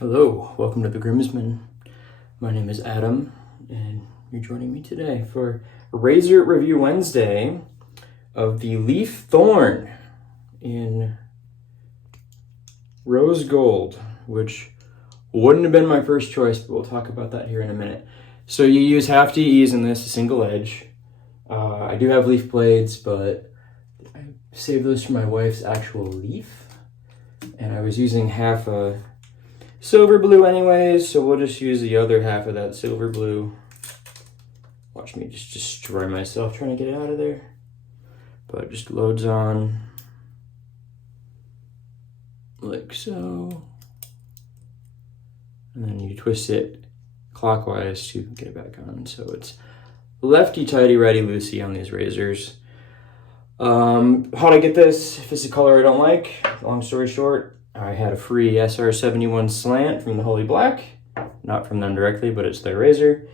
Hello, welcome to the Grimsman. My name is Adam, and you're joining me today for Razor Review Wednesday of the Leaf Thorn in rose gold, which wouldn't have been my first choice, but we'll talk about that here in a minute. So you use half DEs in this, a single edge. I do have leaf blades, but I saved those for my wife's actual leaf, and I was using half a silver blue anyways, so we'll just use the other half of that silver blue. Watch me just destroy myself trying to get it out of there. But it just loads on like so. And then you twist it clockwise to get it back on. So it's lefty tighty, righty loosey on these razors. How'd I get this? If it's a color I don't like, long story short, I had a free SR71 slant from the Holy Black. Not from them directly, but it's their razor.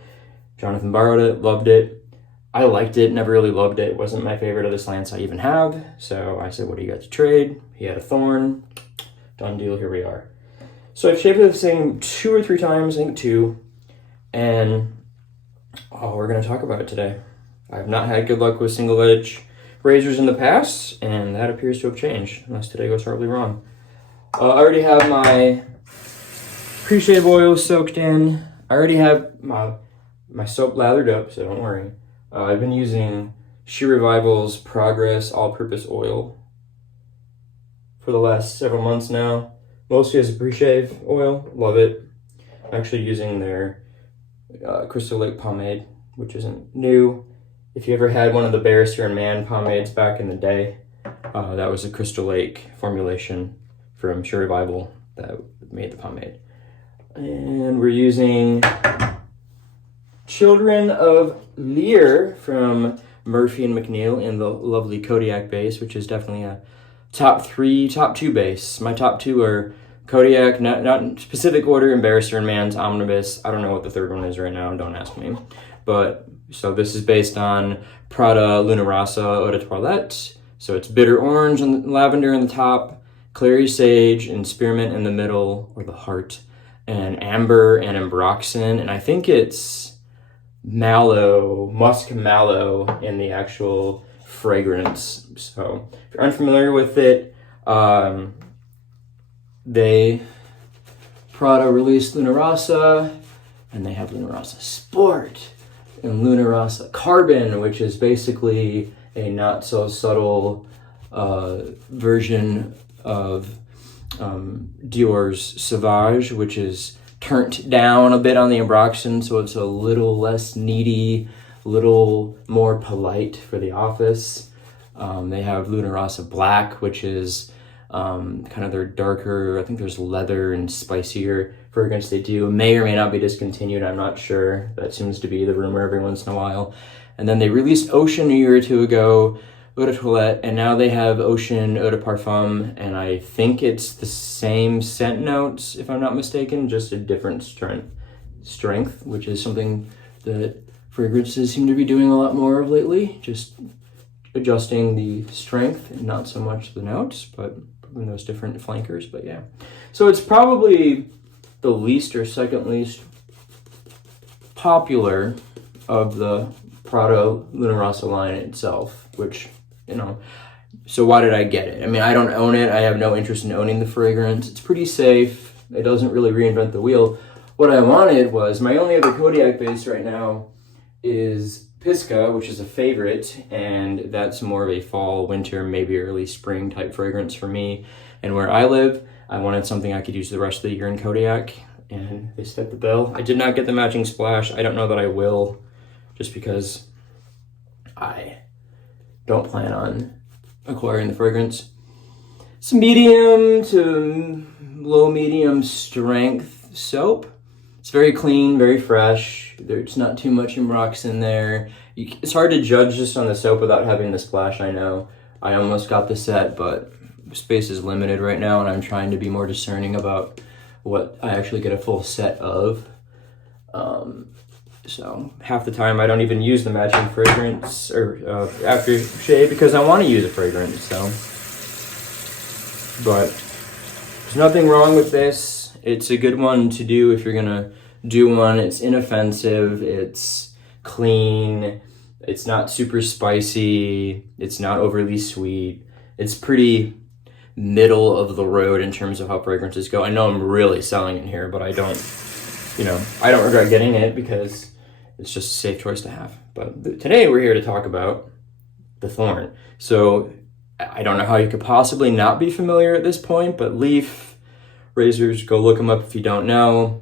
Jonathan borrowed it, loved it. I liked it, never really loved it. It wasn't my favorite of the slants I even have. So I said, what do you got to trade? He had a Thorn. Done deal, here we are. So I've shaved it the same 2 or 3 times, I think 2. And we're going to talk about it today. I've not had good luck with single edge razors in the past, and that appears to have changed, unless today goes horribly wrong. I already have my pre-shave oil soaked in. I already have my soap lathered up, so don't worry. I've been using Sheer Revival's Progress all-purpose oil for the last several months now. Mostly as a pre-shave oil. Love it. I'm actually using their Crystal Lake pomade, which isn't new. If you ever had one of the Barrister and Man pomades back in the day, that was a Crystal Lake formulation from Sheer Revival that made the pomade. And we're using Children of Lear from Murphy and McNeil in the lovely Kodiak base, which is definitely a top 2 base. My top 2 are Kodiak, not in specific order, and Barrister and Man's Omnibus. I don't know what the third one is right now, don't ask me. But, so this is based on Prada Luna Rossa Eau de Toilette. So it's bitter orange and lavender in the top, clary sage and spearmint in the middle, or the heart, and amber and ambroxan, and I think it's mallow, musk mallow in the actual fragrance. So if you're unfamiliar with it, Prada released Luna Rossa, and they have Luna Rossa Sport and Luna Rossa Carbon, which is basically a not so subtle version of Dior's Sauvage, which is turned down a bit on the ambroxan, so it's a little less needy, a little more polite for the office. They have Luna Rossa Black, which is kind of their darker, I think there's leather and spicier fragrance they do. It may or may not be discontinued, I'm not sure. That seems to be the rumor every once in a while. And then they released Ocean a year or 2 ago, Eau de Toilette, and now they have Ocean Eau de Parfum, and I think it's the same scent notes, if I'm not mistaken, just a different strength, which is something that fragrances seem to be doing a lot more of lately, just adjusting the strength and not so much the notes, but in those different flankers, but yeah. So it's probably the least or second least popular of the Prada Luna Rossa line itself, which, you know, so why did I get it? I mean, I don't own it. I have no interest in owning the fragrance. It's pretty safe. It doesn't really reinvent the wheel. What I wanted was, my only other Kodiak base right now is Pisca, which is a favorite, and that's more of a fall, winter, maybe early spring type fragrance for me. And where I live, I wanted something I could use the rest of the year in Kodiak, and they set the bill. I did not get the matching splash. I don't know that I will, just because I don't plan on acquiring the fragrance. It's medium to low medium strength soap. It's very clean, very fresh. There's not too much ambrox in there. It's hard to judge just on the soap without having the splash, I know. I almost got the set, but space is limited right now, and I'm trying to be more discerning about what I actually get a full set of. So half the time I don't even use the matching fragrance or aftershave because I want to use a fragrance. So, but there's nothing wrong with this. It's a good one to do if you're gonna do one. It's inoffensive, it's clean, it's not super spicy, it's not overly sweet. It's pretty middle of the road in terms of how fragrances go. I know I'm really selling it here, but I don't regret getting it because it's just a safe choice to have. But today we're here to talk about the Thorn. So I don't know how you could possibly not be familiar at this point, but Leaf razors, go look them up if you don't know.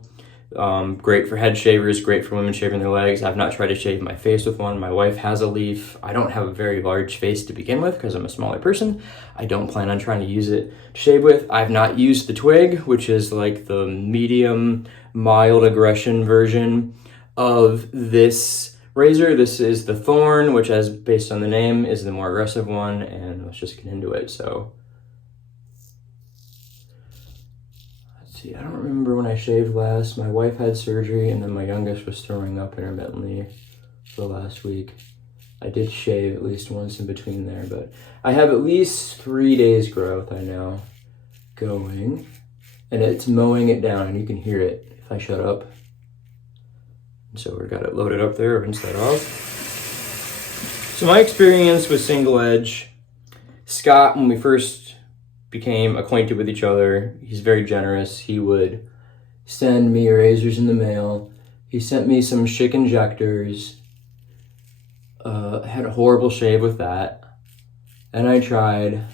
Great for head shavers, great for women shaving their legs. I've not tried to shave my face with one. My wife has a Leaf. I don't have a very large face to begin with because I'm a smaller person. I don't plan on trying to use it to shave with. I've not used the Twig, which is like the medium, mild aggression version of this razor. This is the Thorn, which, as based on the name, is the more aggressive one, and let's just get into it. So see, I don't remember when I shaved last. My wife had surgery, and then my youngest was throwing up intermittently for the last week. I did shave at least once in between there, but I have at least 3 days growth I know going, and it's mowing it down, and you can hear it if I shut up. So we've got it loaded up there, rinse that off. So my experience with single edge, Scott, when we first became acquainted with each other, he's very generous. He would send me razors in the mail. He sent me some Schick injectors. Had a horrible shave with that. And I tried,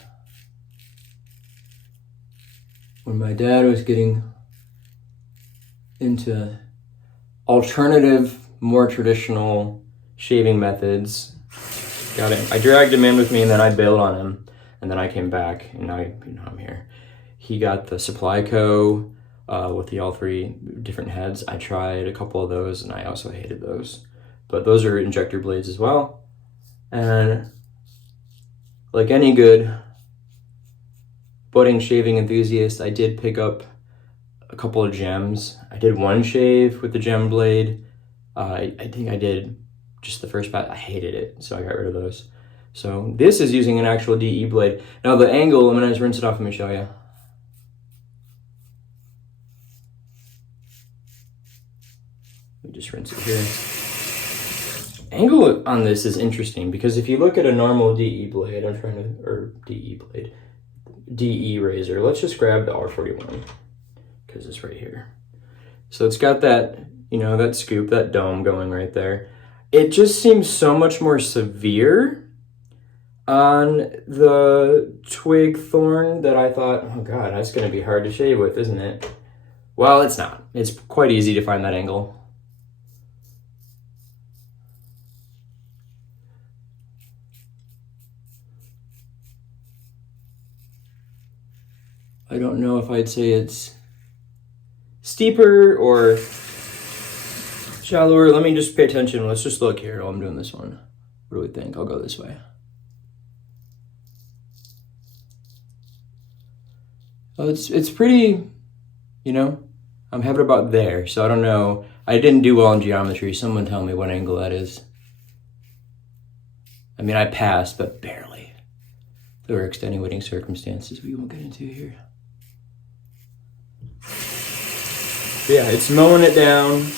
when my dad was getting into alternative, more traditional shaving methods, I dragged him in with me, and then I bailed on him. And then I came back, and now I'm here. He got the Supply Co. With the all 3 different heads. I tried a couple of those, and I also hated those. But those are injector blades as well. And like any good budding shaving enthusiast, I did pick up a couple of gems. I did one shave with the gem blade. I think I did just the first pass. I hated it, so I got rid of those. So this is using an actual DE blade. Now the angle, I'm gonna just rinse it off, let me show you. Let me just rinse it here. Angle on this is interesting because if you look at a normal DE blade, DE razor, let's just grab the R41 because it's right here. So it's got that, that scoop, that dome going right there. It just seems so much more severe on the Twig Thorn that I thought, oh God, that's going to be hard to shave with, isn't it? Well, it's not. It's quite easy to find that angle. I don't know if I'd say it's steeper or shallower. Let me just pay attention. Let's just look here while I'm doing this one. What do we think? I'll go this way. Well, it's pretty, I'm having about there, so I don't know. I didn't do well in geometry. Someone tell me what angle that is. I mean, I passed, but barely. There were extenuating circumstances we won't get into here. But yeah, it's mowing it down.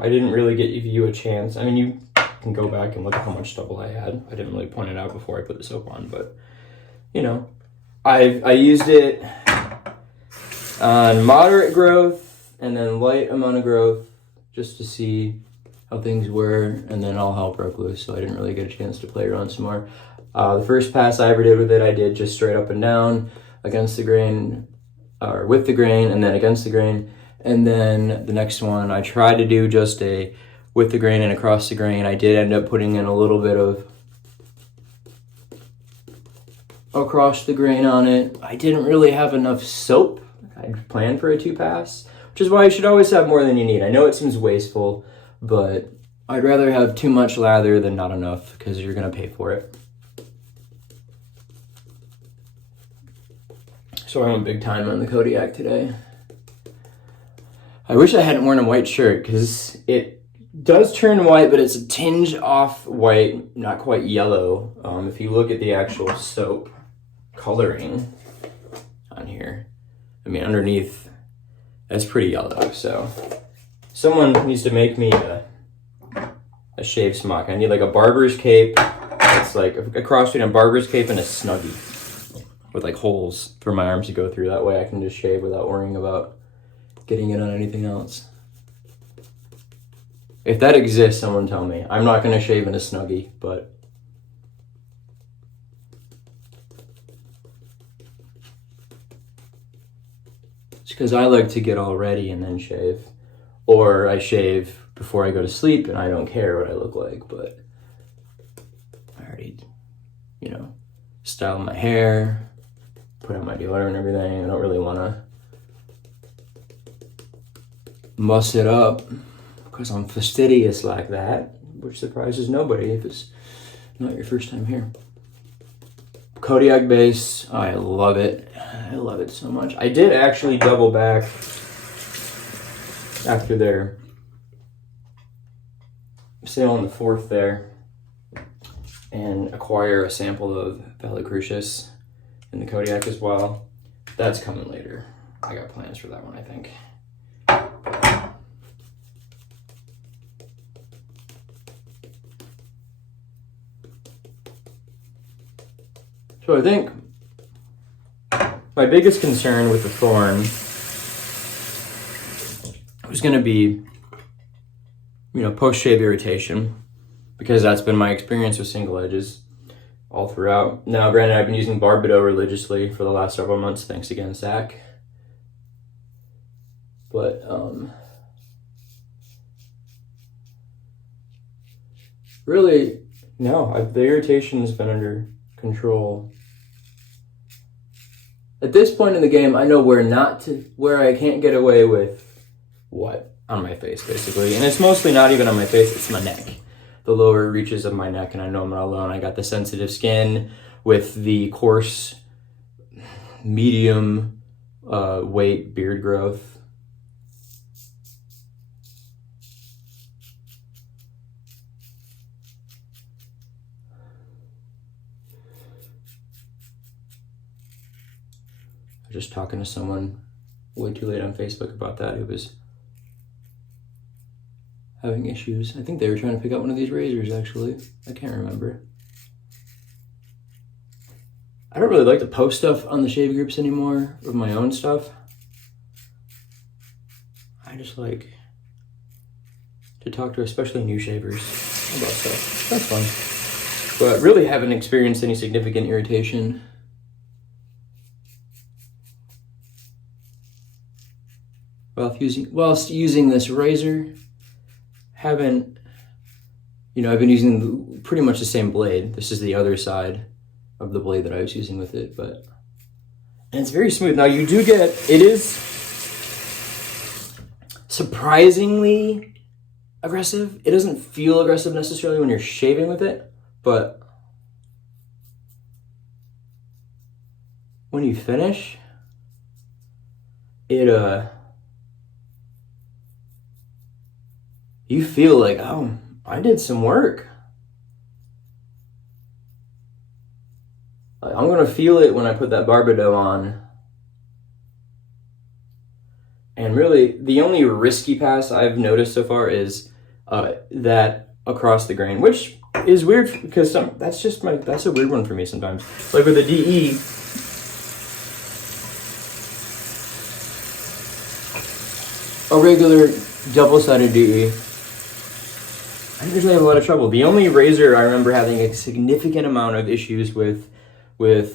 I didn't really give you a chance. I mean, you can go back and look at how much stubble I had. I didn't really point it out before I put the soap on, but, I used it on moderate growth and then light amount of growth just to see how things were, and then all hell broke loose, so I didn't really get a chance to play around some more. The first pass I ever did with it, I did just straight up and down against the grain, or with the grain, and then against the grain. And then the next one, I tried to do just a with the grain and across the grain. I did end up putting in a little bit of across the grain on it. I didn't really have enough soap. I planned for a 2-pass, which is why you should always have more than you need. I know it seems wasteful, but I'd rather have too much lather than not enough because you're gonna pay for it. So I went big time on the Kodiak today. I wish I hadn't worn a white shirt because it does turn white, but it's a tinge off white, not quite yellow. If you look at the actual soap coloring on here, I mean, underneath, that's pretty yellow. So someone needs to make me a shave smock. I need like a barber's cape. It's like a cross between a barber's cape and a Snuggie with like holes for my arms to go through. That way I can just shave without worrying about getting it on anything else. If that exists, someone tell me. I'm not going to shave in a Snuggie, but it's because I like to get all ready and then shave. Or I shave before I go to sleep and I don't care what I look like, but I already, you know, style my hair, put on my deodorant and everything. I don't really want to muss it up because I'm fastidious like that, which surprises nobody if it's not your first time here. Kodiak base, I love it. I love it so much. I did actually double back after their sale on the 4th there and acquire a sample of Valley Crucius in the Kodiak as well. That's coming later. I got plans for that one, I think. So I think my biggest concern with the Thorn was going to be, you know, post-shave irritation, because that's been my experience with single edges all throughout. Now, granted, I've been using Barbado religiously for the last several months. Thanks again, Zach. But, really, no, the irritation has been under control. At this point in the game, I know where I can't get away with what on my face, basically. And it's mostly not even on my face, it's my neck. The lower reaches of my neck, and I know I'm not alone. I got the sensitive skin with the coarse, medium weight beard growth. I was just talking to someone way too late on Facebook about that who was having issues. I think they were trying to pick up one of these razors, actually. I can't remember. I don't really like to post stuff on the shave groups anymore of my own stuff. I just like to talk to especially new shavers about stuff. That's fun. But really haven't experienced any significant irritation. Whilst using this razor. I've been using pretty much the same blade. This is the other side of the blade that I was using with it, and it's very smooth. Now you do get, it is surprisingly aggressive. It doesn't feel aggressive necessarily when you're shaving with it, but when you finish, you feel like, oh, I did some work. I'm going to feel it when I put that Barbado on. And really, the only risky pass I've noticed so far is that across the grain, which is weird because that's a weird one for me sometimes. Like with the DE, a regular double-sided DE, I usually have a lot of trouble. The only razor I remember having a significant amount of issues with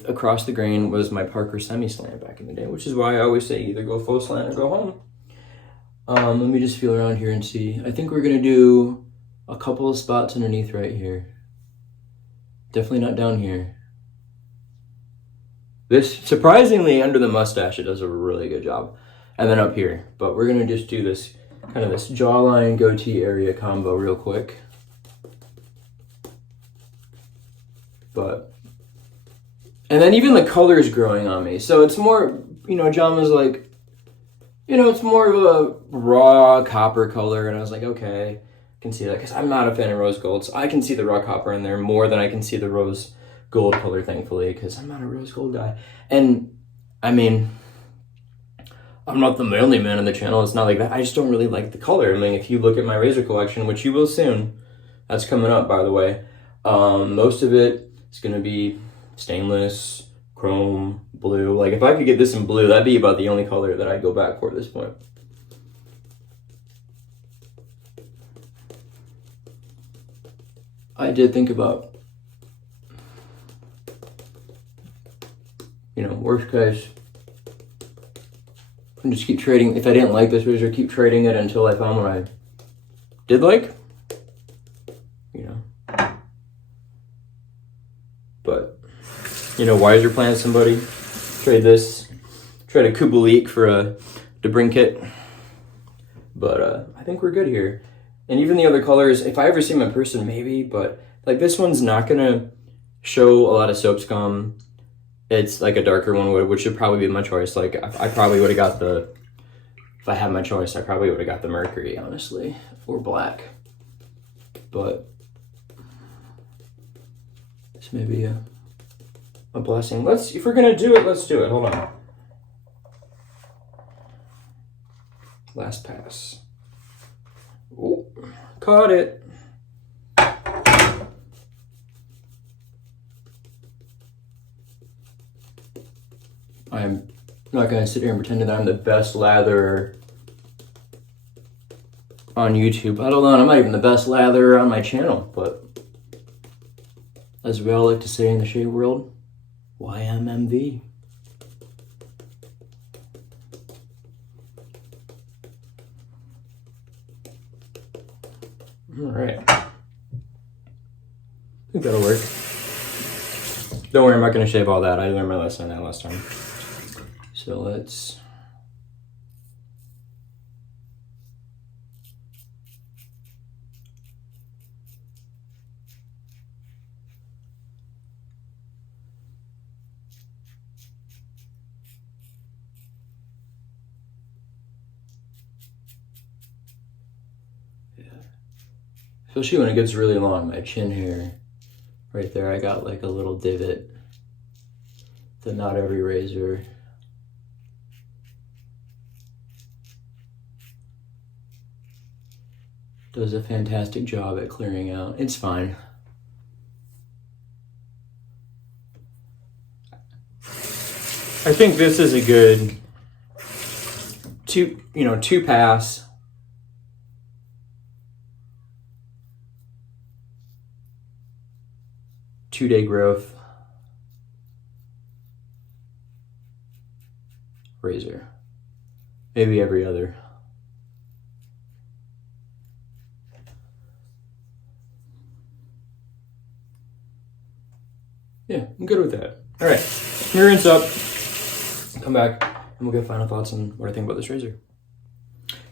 across the grain was my Parker semi-slant back in the day, which is why I always say either go full slant or go home. Let me just feel around here and see. I think we're going to do a couple of spots underneath right here. Definitely not down here. This, surprisingly, under the mustache, it does a really good job. And then up here. But we're going to just do this kind of this jawline goatee area combo real quick. And then even the color is growing on me. So it's more, Jama's like, it's more of a raw copper color. And I was like, okay, I can see that. Because I'm not a fan of rose gold. So I can see the raw copper in there more than I can see the rose gold color, thankfully. Because I'm not a rose gold guy. And, I mean, I'm not the only man on the channel. It's not like that. I just don't really like the color. I mean, if you look at my razor collection, which you will soon, that's coming up, by the way. Most of it is going to be stainless, chrome, blue. Like, if I could get this in blue, that'd be about the only color that I'd go back for at this point. I did think about, you know, worst case, and just keep trading. If I didn't like this razor, keep trading it until I found what I did like, you know. But, you know, wiser plan somebody. Trade this, trade a Kubalik for a Debrinket. But I think we're good here. And even the other colors, if I ever see them in person, maybe, but like this one's not gonna show a lot of soap scum. It's like a darker one, which should probably be my choice. Like I probably would have got the, if I had my choice, I probably would have got the Mercury, honestly, or black. But this may be a blessing. If we're gonna do it, let's do it. Hold on. Last pass. Oh, caught it. I'm not gonna sit here and pretend that I'm the best latherer on YouTube. I don't know, I'm not even the best latherer on my channel, but as we all like to say in the shade world, YMMV. All right. I think that'll work. Don't worry, I'm not gonna shave all that. I learned my lesson on that last time. So let's... Especially when it gets really long, my chin hair, right there, I got like a little divot that not every razor does a fantastic job at clearing out. It's fine. I think this is a good two pass. Two-day growth razor. Maybe every other. Yeah, I'm good with that. All right, let me rinse up, come back, and we'll get final thoughts on what I think about this razor.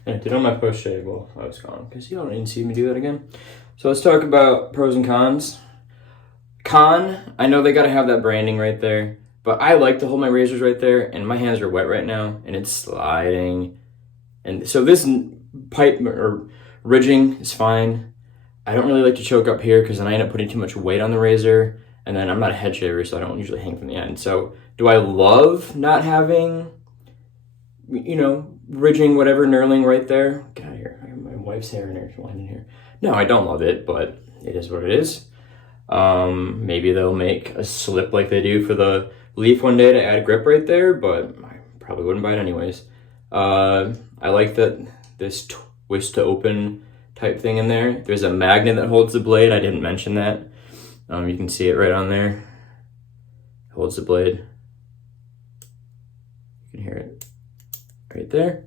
And I did on my post shave while I was gone, because you don't need to see me do that again. So let's talk about pros and cons. Con, I know they gotta have that branding right there, but I like to hold my razors right there, and my hands are wet right now, and it's sliding. And so this pipe or ridging is fine. I don't really like to choke up here because then I end up putting too much weight on the razor, and then I'm not a head shaver, so I don't usually hang from the end. So do I love not having, you know, ridging, whatever, knurling right there? Get out of here. I have my wife's hair in here, in here. No, I don't love it, but it is what it is. Maybe they'll make a slip like they do for the Leaf one day to add grip right there, but I probably wouldn't buy it anyways. I like that this twist to open type thing in there. There's a magnet that holds the blade. I didn't mention that. You can see it right on there. It holds the blade. You can hear it right there.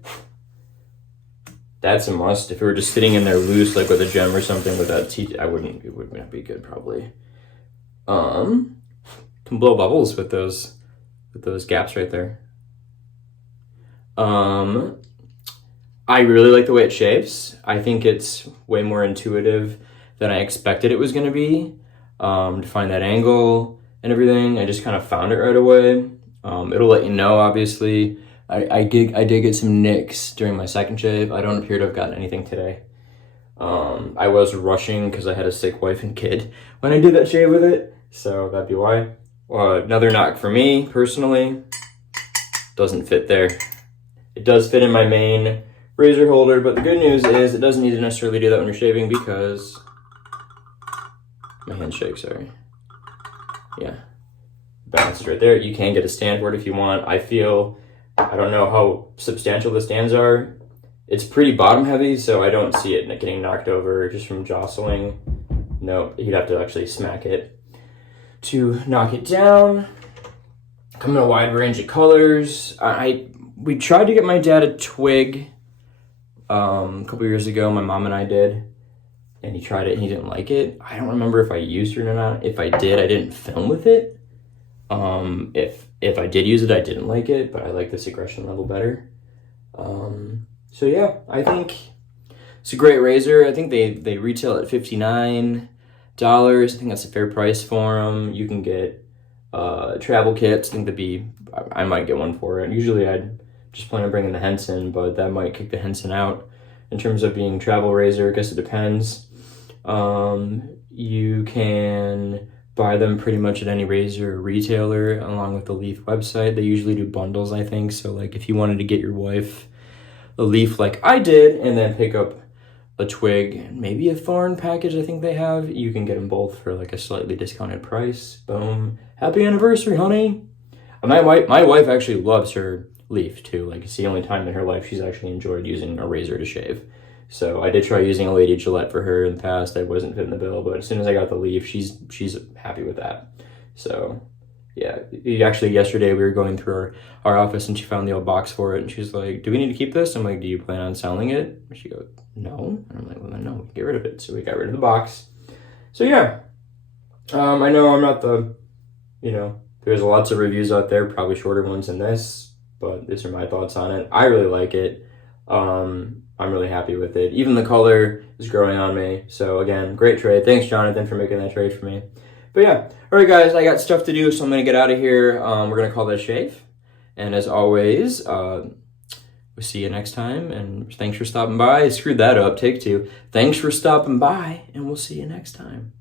That's a must. If it were just sitting in there loose, like with a gem or something with that teeth, it would not be good probably. Can blow bubbles with those gaps right there. I really like the way it shaves. I think it's way more intuitive than I expected it was gonna be. To find that angle and everything, I just kind of found it right away. It'll let you know, obviously. I did get some nicks during my second shave. I don't appear to have gotten anything today. I was rushing because I had a sick wife and kid when I did that shave with it, so that'd be why. Another knock for me, personally, doesn't fit there. It does fit in my main razor holder, but the good news is it doesn't need to necessarily do that when you're shaving because my hand shakes, sorry. Yeah, balance is right there. You can get a stand for it if you want. I don't know how substantial the stands are. It's pretty bottom heavy, so I don't see it getting knocked over just from jostling. No, you'd have to actually smack it to knock it down. Come in a wide range of colors. We tried to get my dad a twig a couple years ago. My mom and I did, and he tried it and he didn't like it. I don't remember if I used it or not. If I did, I didn't film with it. If I did use it, I didn't like it, but I like this aggression level better. So yeah, I think it's a great razor. I think they retail at $59. I think that's a fair price for them. You can get travel kits. I think I might get one for it. Usually I'd just plan on bringing the Henson, but that might kick the Henson out in terms of being travel razor. I guess it depends. You can buy them pretty much at any razor retailer along with the Leaf website. They usually do bundles, I think. So like if you wanted to get your wife a Leaf like I did and then pick up a twig and maybe a Thorn package I think they have, you can get them both for like a slightly discounted price. Boom. Happy anniversary, honey. My wife actually loves her Leaf too. Like it's the only time in her life she's actually enjoyed using a razor to shave. So I did try using a Lady Gillette for her in the past. I wasn't fitting the bill, but as soon as I got the Leaf, she's happy with that. So yeah, actually yesterday we were going through our office and she found the old box for it and she's like, do we need to keep this? I'm like, do you plan on selling it? And she goes, no. And I'm like, well then no, get rid of it. So we got rid of the box. So yeah, I know I'm not there's lots of reviews out there, probably shorter ones than this, but these are my thoughts on it. I really like it. I'm really happy with it. Even the color is growing on me. So again, great trade. Thanks, Jonathan, for making that trade for me. But yeah, all right, guys, I got stuff to do, so I'm going to get out of here. We're going to call that a shave. And as always, we'll see you next time. And thanks for stopping by. I screwed that up. Take two. Thanks for stopping by, and we'll see you next time.